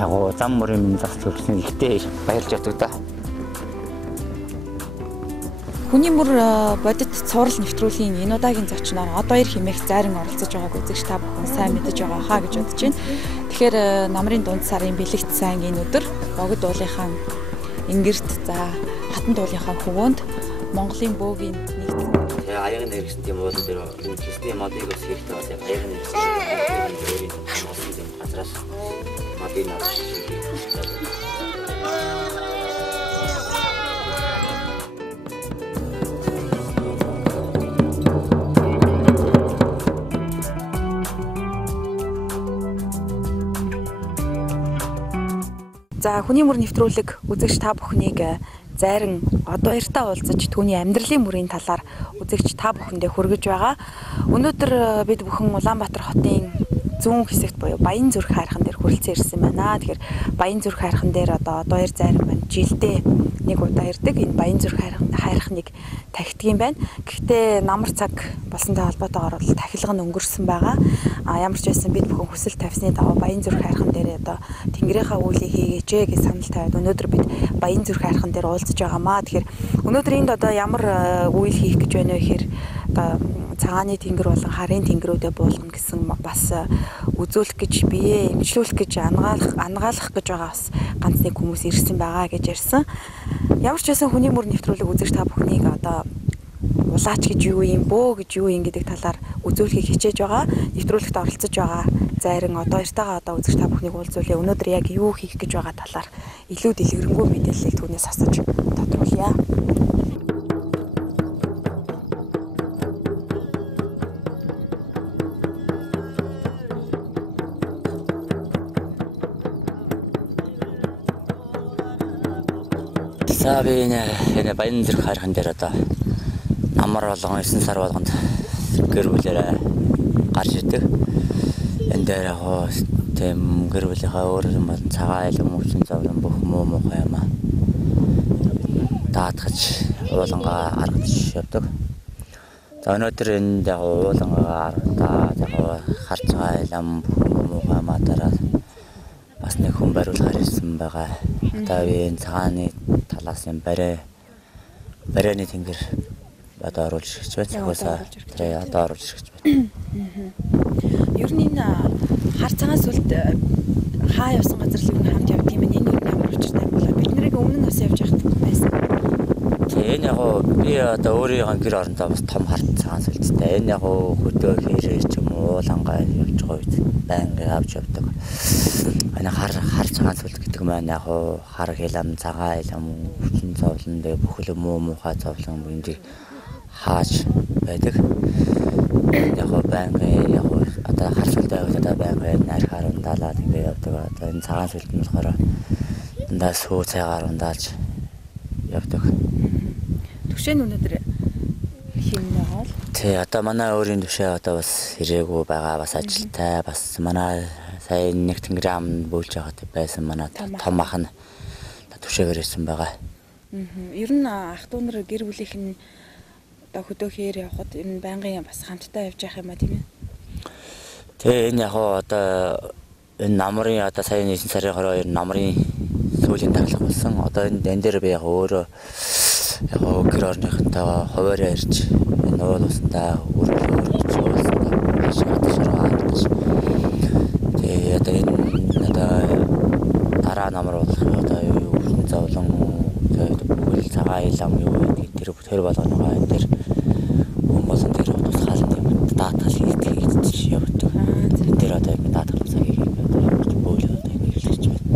Яг гоо зам мөрийн зас төрсөн ихтэй баярлж яддаг да. Хүний мөр бодит цуврал нэвтрүүлгийн энэ удаагийн зочноор одоо ир хэмээх зайран оролцож байгааг үзэгч та бүхэн сайн мэдэж байгаа хаа гэж бодож байна. Тэгэхээр намрын дунд сарын бэлэгт сайн энэ өдөр богд уулынхаа ингэрт за хатан дуулынхаа хөвөөнд Монголын бөөгийн нэгдсэн. Тэгээ аягийн хэрэгсэн тийм уулын дээр хийсний модыг бас хэрэгтэй байна. Аягийн хэрэгсэн газраас модыг За хүний мөр нэвтрүүлэг үзэгч та бүхнийг зайран одоо яртаа уулзаж түүний амьдралын мөрийн талаар үзэгч та бүхэндээ хүргэж байгаа. Өнөөдөр бид бүхэн Улаанбаатар хотын зүүн хэсэгт буюу Баян зүрх хайрхан дээр хүрэлцэн ирсэн байна. Тэгэхээр Баян зүрх хайрхан дээр одоо яр зайран байна. Жилдээ нэг удаа ирдэг. Энэ Баян зүрх хайрханыг тахиддаг юм байна. Гэхдээ намар цаг болсонтой холбоотойгоор бол тахилга нь өнгөрсөн байгаа. Ямар ч байсан бид бүхэн хүсэл тавьсны дагуу Баян зүрх хайрхан дээр одоо тэнгэрийнхаа үйлийг хийгээч гэж санал тавиад өнөөдөр бид Баян зүрх хайрхан дээр уулзаж байгаамаа. Тэгэхээр өнөөдөр энд одоо ямар үйл хийх гэж байна вэ гэхээр одоо цагааны тэнгэр болон харын тэнгэрүүдэд буулгана гэсэн бас үзүүлэх гэж бие эмчлүүлэх гэж ангаалах гэж байгаа бас ганц нэг хүмүүс ирсэн байгаа гэж ярьсан. Ямар ч байсан хүний мөр нэвтрүүлэг үзэж та бүхнийг одоо улаач гэж юу юм, бөө гэж юу юм гэдэг талаар үзүүлэхийг хичээж байгаа. Нэвтрүүлэгт оролцож байгаа зайран одоо яртайгаа одоо үзэж та бүхнийг уулзуулъя. Өнөөдөр яг юу хийх гэж байгаа талаар илүү дэлгэрэнгүй мэдээллийг түүнээс асууж тодруулъя. За би энэ Баян зүрх хайрхан дээр одоо намар болгон 9 сар болгонд гэр бүлээрээ гарч идэг. Энд дээр яг тийм гэр бүлийнхаа өөр юм бол цагаан айлм өвчин зовлон бүх муу муухай юм даатгаж уулангаа аргадж явдаг. За өнөөдөр энд яг уулангаа аргадаа яг харж байгаа айлм бүх муу муухай матараа бас нэг хүн бариулахаар ирсэн байгаа. Одоо би энэ цагааны талаас юм барайны тэнгэр одоо оруулж ирж байна. Цагаасаа тэгээ одоо оруулж ирж байна. Ер нь энэ хар цагаас үлд хаа явсан газар л хамт явдаг юм. Энэ үр намар учиртай болоо. Бид нарыг өмнө нь бас явж явах байсан. Тэгээ энэ яг би одоо өөрийнхөө гэр орондоо бас том хар цагаас үлдтэй. Энэ яг хөдөө хэрэг ч юм уу уулангаа явж байгаа үед байнга авч явдаг. Энэ хар цагаас үлд гэдэг маань яг хар хилам цагаан хилам өвчин зовлон дээр бүхэл муу муухай зовлон эндийг хааж байдаг. Яг байнга яг одоо харцуултай одоо байнга нархаар ундалаад ингэ явдаг. Одоо энэ цагаан сүлд нь болохоор дандаа сүү цайгаар ундаалж явдаг. Түвшээ нь өнөөдөр хийнэ бол. Тэ одоо манай өөрийн түвшээ одоо бас ирээгүй байгаа. Бас ажилтай бас манай сая нэг тэнгэрийн амд бөөлж байгаад байсан манай том ах нь түвшээгээр ирсэн байгаа. Ер нь ах дүү нар гэр бүлийнх нь одоо хөдөөхээр явхад ер нь байнгын бас хамтдаа явж явах юм а тийм ээ. Тэгээ энэ яг одоо энэ намрын одоо сая 9 сарын 22 намрын сүүлийн таглах болсон. Одоо энэ дээр би яг өөрөө яг гэр орныхонтойгоо хуваараа ирж энэ уул усандаа өргөж уулзсан шатшраа гэж. Тэгээ одоо энэ одоо дараа намар болох одоо юу өвчин зовлон тэгээд бүхэл цагаан илам юу тэр болгоногаа энэ тэр хүмүүс тэр тусгаал юм даатгал хийж явдаг. Энэ тэр одоо даатгал цагийг одоо явуулж бөөлөө одоо ингэ хэлж байна.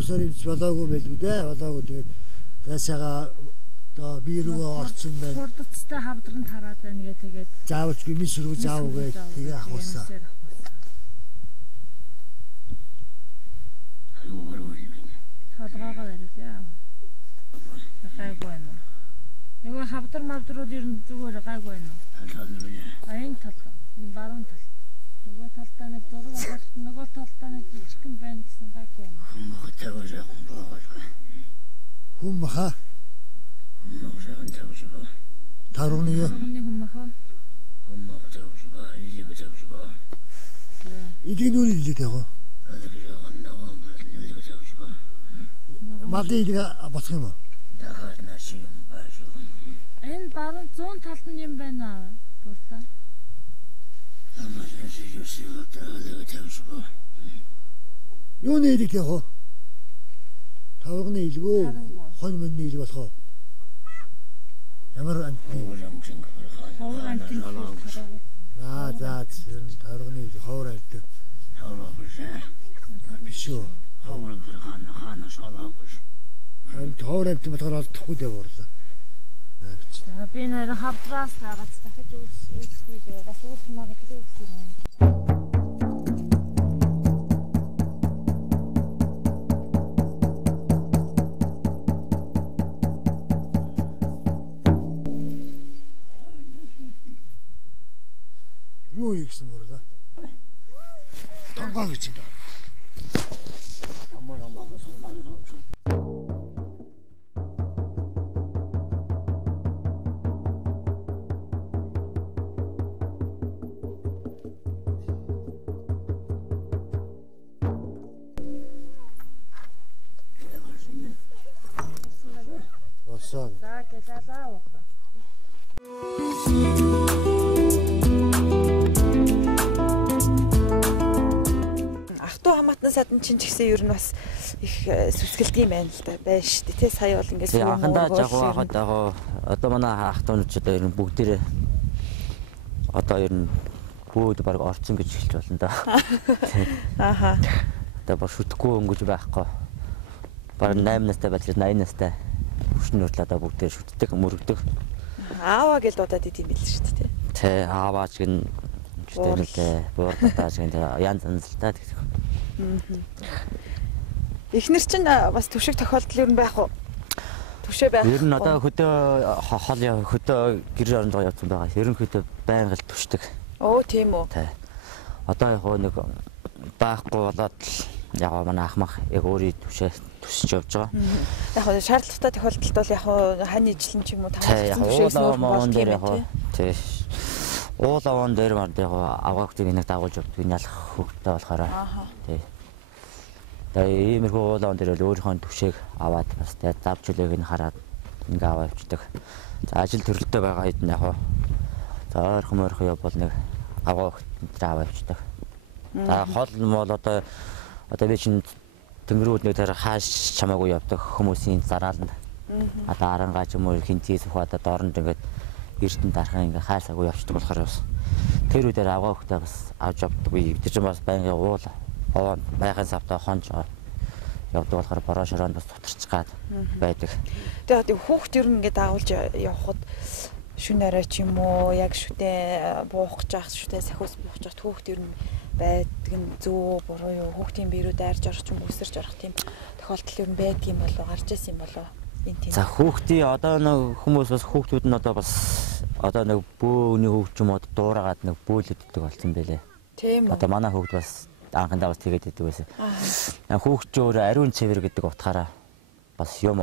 усаар ивч болоогүй байлгүй дээ. Болоогүй тэгээд цаашаага одоо би рүү орсон байна. Хурдцтай хавдранд хараад байна гэ тэгээд Заавч гимиш рүү заав гэж тэгээ ахуулсан. Толгоогоо бариад яа. Гайгүй байна. Нөгөө хавдар мавдрууд ер нь зүгээр гайгүй байна. Аян тал. Баруун тал. Нөгөө талдаа нэг зураг авах, нөгөө талдаа нэг жижигхэн байна гэсэн гайгүй байна. Хүн баха. Тарууны юу? Хүн махаа. Идэг нүрий илээд яг. Мали идэг босох юм уу? Энэ баруун 100 талд нь юм байна. Бурлаа. Юу нэрийг яг? Тавганы илгөө. Хонь мөнний илг болох уу? Ямар Ховор амтэн. За тэр тавганы илг ховор амтэн. Биш үү? Харин ховор амтэн болохоор олдохгүй дээ буурлаа. Би нэр хавдраас дагаад дахиж үүсгэж бас үүсэх магадгүй гэсэн юм. Юу ийгсэн буурлаа? Тонгоо гэж юм даа. За За. Автуу хамаатан садан чинь ч гэсэн ер нь бас их сүсгэлдэг юм байна л да. Байна шүү дээ. Тэ сая бол ингээд сүүм өргөөл ер нь. Одоо манай автууны ч одоо ер нь бүгдээрээ одоо ер нь гүйд баг орцсон гэж хэлж болно да. Ааха. Гүү өнгөд байхгүй. 8 настай байж 80 настай. Одоо бүгд мөрдөг. Ааваа гэж дуудаад идэм билээ шүү дээ. Ааваа ч гэн буурал. Янз янзтай. Эхнэр чинь бас төвшиг тохиолдол ер нь байх уу? Төвшөө байх. Ер нь одоо хөдөө гэр оронд явдаг байгаа. Ерөнхийдөө байнга л төвшдөг. Оо тийм үү. Одоо яг нэг байхгүй болоод яг манай ах мах яг өөрийн төвшөө явж байгаа. Яг шаардлагатай тохиолдолд бол яг хань ижлэн ч юм уу хамгаалагдсан төвшөөс нөөрхөн болдго юм байна тий. Уул аван дээр манд яг аваагтыг нэг дагуулж өгөх энэ алах хөвгтэй болохоор. Ааха. Тэгээ ийм их уул аван дээр өөрийнхөө төвшөөг аваад тест давж үлээг нь хараад ингээ аваад ирдэг. Ажил төрөлтэй байгаа хэд нь яг ойрхон явбал нэг аваагтыг аваад ирдэг. Хол мол одоо би чинь төмрүүлээ дараа хааш чамаагүй явдаг хүмүүсийн зарааланд одоо арангаа ч юм уу хинтээс хадаад оронд ингээд ирсэн тархаа ингээд хаашаагүй явчихсан болохоор тэр үедээ авгаа хөхтэй бас авч явах би ч бас байнгын уул аваа байхаас автаа хонч явдаг болохоор бороо шороонд цуцчих гал байдаг. Тэгээ хүүхд ер нь ингээд дагуулж явхад шүн арай ч юм уу яг шүтээ буух гэж шүтээ сахиус буух гэж хүүхд ер нь байдаг нь зөө буруу юу хүүхдийн биерүү дайрж орох юм өсөрж орох тийм тохиолдол ер нь байдаг юм болов гарч ирсэн юм болов энэ тэнд хүүхдийн одоо нэг хүмүүс бас хүүхдүүд нь одоо бас одоо нэг бөөний хүүхд ч юм уу дуурайгаад нэг бөөлөд иддэг болсон байлээ. Тийм үү. Одоо манай хүүхд бас анхандаа бас тэгээд иддэг байсан. Хүүхд ч өөрөө ариун цэвэр гэдэг утгаараа бас юм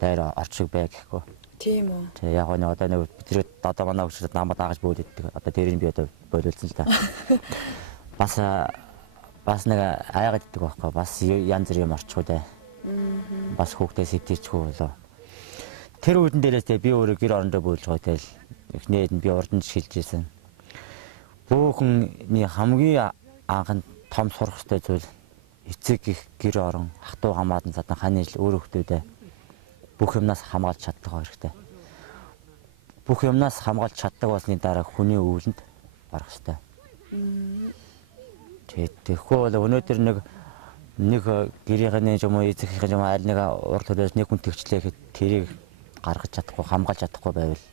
дайраа орчих бай гэхгүй. Тийм үү. Тэгээ яг нэг одоо нэг тэр одоо манай хүүхд дамба даагаж бөөлөддөг. Одоо дээр нь би одоо бойлуулсан л та. Бас нэг аяагаад иддэг байхгүй. Бас янз бүрийн орчгоо дээ. Бас хүүхдээс идчихгүй болоо. Тэр үүдэн дээрээс би өөрөө гэр орондоо бөөлж байгаа тэгэл эхнээд нь би урд нь шилжижсэн. Бөөхний хамгийн анхнд том сурах хэрэгтэй зүйл эцэг их гэр орон хатуу хамаатан садан хань ижил өөр хүмүүстэй бүх юмнаас хамгаалж чаддаг хэрэгтэй. Бүх юмнаас хамгаалж чаддаг болсны дараа хүний өвлөнд орох хэрэгтэй. Тэгэхгүй бол өнөөдөр нэг нэг гэрийн ч юм уу эзэх юм аль нэг урт төрөөс нэг хүн төвчлээ тэрийг гаргаж чадахгүй хамгаалж чадахгүй байвал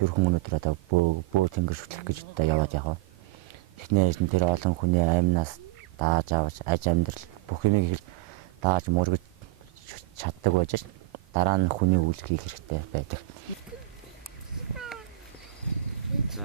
тэр хүн өнөдөр одоо бөө тэнгэр шүтлэх гэж одоо яваад яваа. Эхнээс нь тэр олон хүний аймнаас дааж авч аж амьдрал бүх юмыг дааж мөргөж чаддаг байж ш. Дараа нь хүний үйл хийх хэрэгтэй байдаг. За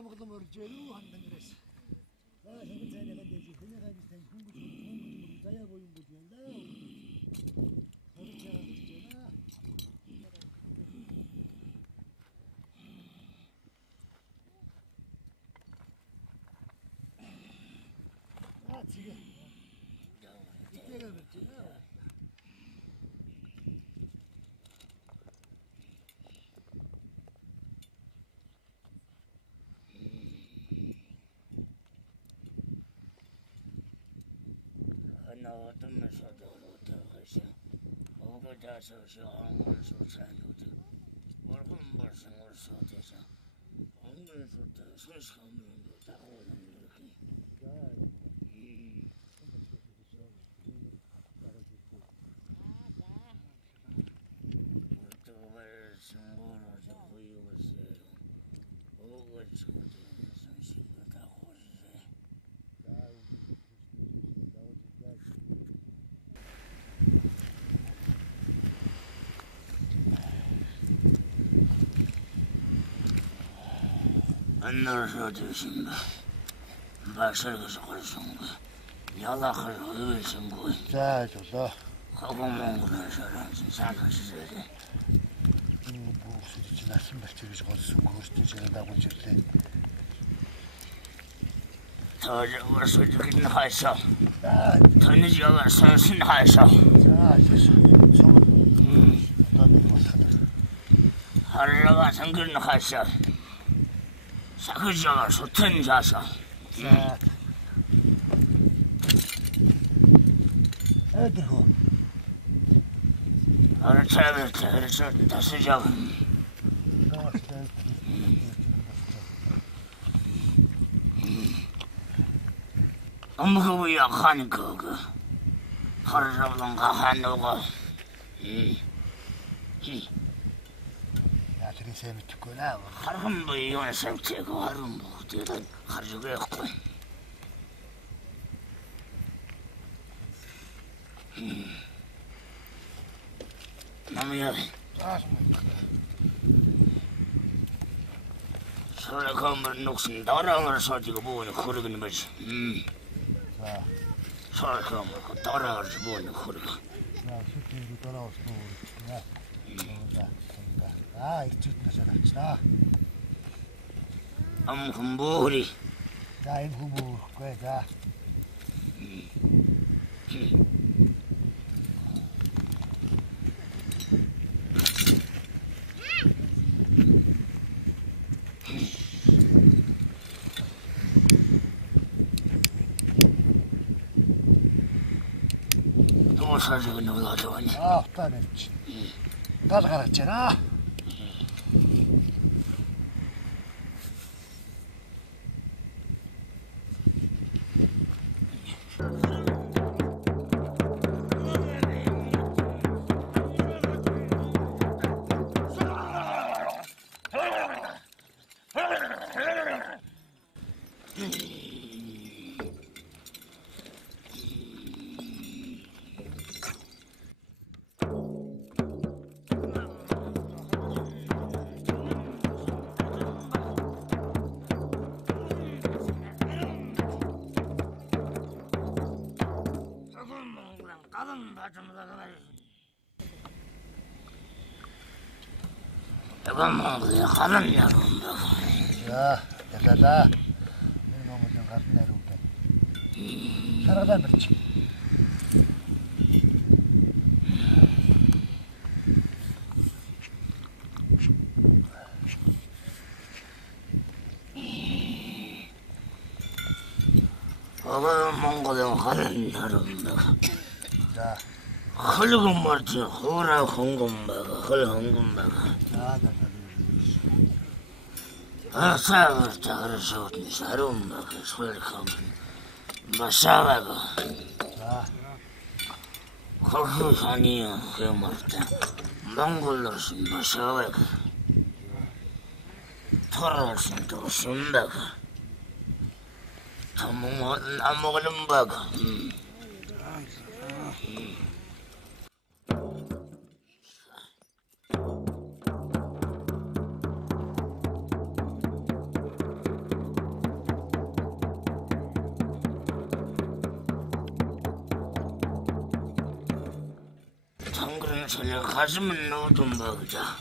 Амглам өржөө хандан гэрээс. За шинэ цайнаа дэж хэний хавьд тань хүмүүс заяа боён гэж байна. Орчоо гэж байна. А 지금. Anlarsa diyorsun be. Başarı kızıkırsın be. Yalakır ölüyorsun bu. За жолоо. Kafamdan konuşarsın. Sen de size. Насан бэлчээрж голсон гөртөж дагуулж ирлээ. Тож өрсөлдөхөд нь хайсаа. Тэнэж яваа сонсон хайсаа. Харрага сангэр нь хайсаа. Сахиж яваа сутэн жаасаа. Арчаа Шавер хорошо, досыжал. Амхуя ханкога. Харжавланга ханога. Яатрын сайн мэдхгүй наа. Хархан буюу санчиг харан бүгдээр харж байхгүй. Намяа. Сара камер нөхсөн дараагаар суудыг бөөнө хөргөн байж. Сара камер дараагаар бөөнө хөргөн. 이쪽에서 амхумбури. 자, 임후부고에 자. 또 사주가 누가 좋아하냐? 아, 빨리. 가져가라. 잠깐만, 그냥 가는 야. 자, 내가다. 이거 먼저 가는 대로. 살아가 버리지. 몽골에 가는 사람다. 자, 헐금 말지, 허라 홍금마가, 헐 홍금마가. 아싸가 잘해서 사람마가 솔직하면 마사바가. 자, 거기서니요 그 말다. 몽골로서 마사바가. 털어서 쓴다가. 안 먹는 바가. 장그런 소리 가슴은 넣어둔 바자.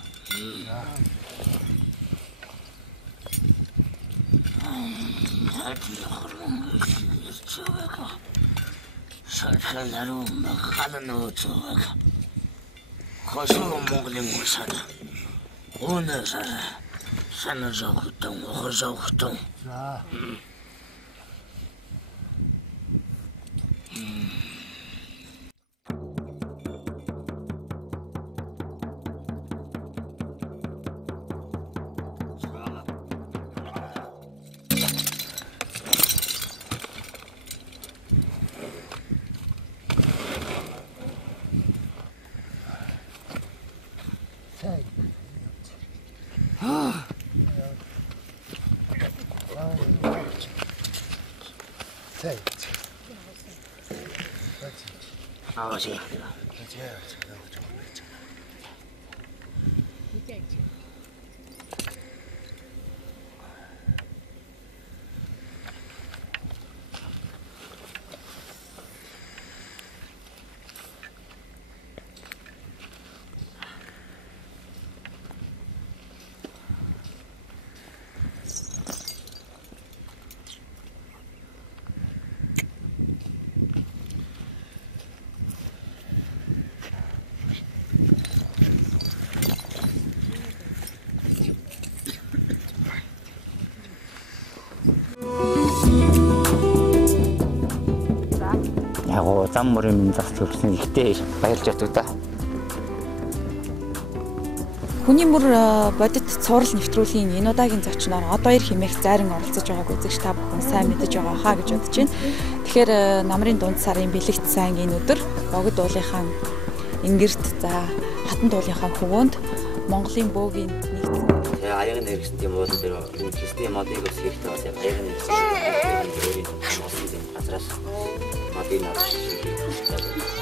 살살 내려오면 가다 넣어줘. 거슬러 먹는 거 사다. 오늘 사다. 산에서 구동, 호서 구동. 자. 아버지. Зам мөрийн зас төрсөн ихтэй баярлж яддаг да. Хүний мөр бодит цуврал нэвтрүүлгийн энэ удаагийн зочноор одоо ир хэмээх зайран оролцож байгааг үзэгч та бүхэн сайн мэдэж байгаа хаа гэж бодож байна. Тэгэхээр намрын дунд сарын бэлэгт сайн энэ өдөр богд уулынхаа ингэрт за хатан дуулынхаа хөвөөнд Монголын бөөгийн нэгдсэн. Тэгээ аяга нэрсэн тийм бол тэр хийсний модыг бас хэрэгтэй байна. Аяга нэрсэн газраас модыг авч